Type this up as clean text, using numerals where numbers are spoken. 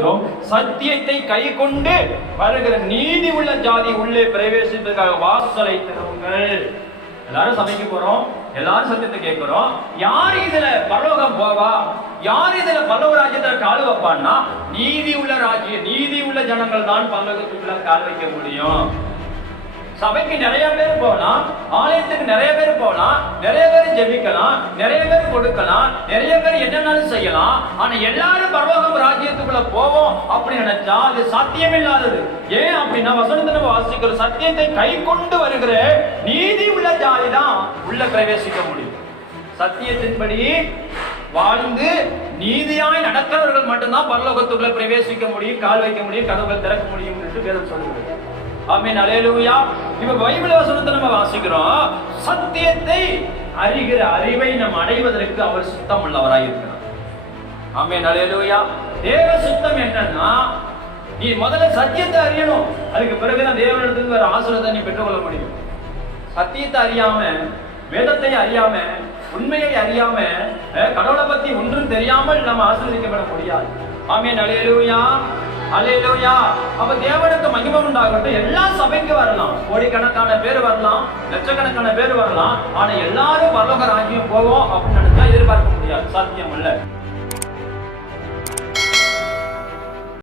வாசிக்கிறோம், சத்தியத்தை கை கொண்டு வருகிற நீதி உள்ள ஜாதி உள்ளே பிரவேசிப்பதற்காக வாசலை திறவுங்கள். எல்லாரும் சபைக்கு போறோம், எல்லாரும் சத்தியத்தை கேட்கிறோம். யார் இதுல பரலோகம் போவா, யார் இதுல பரலோக ராஜ்யத்துல கால் வைப்பான்னா நீதி உள்ள ராஜ்யம், நீதி உள்ள ஜனங்கள் தான் பரலோகத்துக்குள்ள கால் வைக்க முடியும். சபைக்கு நிறைய பேர் போகலாம், ஆலயத்துக்கு நிறைய பேர் போகலாம், நிறைய பேர் ஜெபிக்கலாம், நிறைய பேர் கொடுக்கலாம், நிறைய பேர் என்னன்னாலும் செய்யலாம். ஆனா எல்லாரும் பரலோகம் ராஜ்யத்துக்குள்ள போவோம் அப்படின்னு நினைச்சா அது சாத்தியமில்லாதது. ஏன் அப்படின்னா வசனத்தை நம்ம வாசிக்கிற சத்தியத்தை கை கொண்டு வருகிற நீதி உள்ள ஜாதி தான் உள்ள பிரவேசிக்க முடியும். சத்தியத்தின்படி வாழ்ந்து நீதியாய் நடக்கிறவர்கள் மட்டும்தான் பரலோகத்துக்குள்ள பிரவேசிக்க முடியும், கால் வைக்க முடியும், கதவுகள் திறக்க முடியும் என்று வேதம் சொல்லுகிறது. ஆமென், அல்லேலூயா. இப்ப பைபிள் வசனத்தை நம்ம வாசிக்கிறோம், சத்தியத்தை அறிகிற அறிவை நாம் அடைவதற்கு அவர் சுத்தம் உள்ளவராய் இருக்கிறார். ஆமென், அல்லேலூயா. தேவ சுத்தம் என்னன்னா நீ முதல்ல சத்தியத்தை அறியணும், அதுக்கு பிறகுதான் தேவனிடத்துக்கு வேற ஆசீர்வாதத்தை நீ பெற்றுக்கொள்ள முடியும். சத்தியத்தை அறியாம, வேதத்தை அறியாம, உண்மையை அறியாம, கடவுளை பத்தி ஒன்றும் தெரியாமல் நம்ம ஆசீர்வதிக்கப்பட முடியாது. ஆமென், அல்லேலூயா, அல்லேலூயா. அப்ப தேவனுக்கு மகிமை உண்டாகட்டும். எல்லா சபைக்கு வரலாம், கோடிக்கணக்கான பேர் வரலாம், லட்சக்கணக்கான பேர் வரலாம். ஆனா எல்லாரும் பரலோக ராஜ்யம் போவோம் அப்படின்னு நினைச்சா எதிர்பார்க்க முடியாது, சாத்தியம் இல்ல.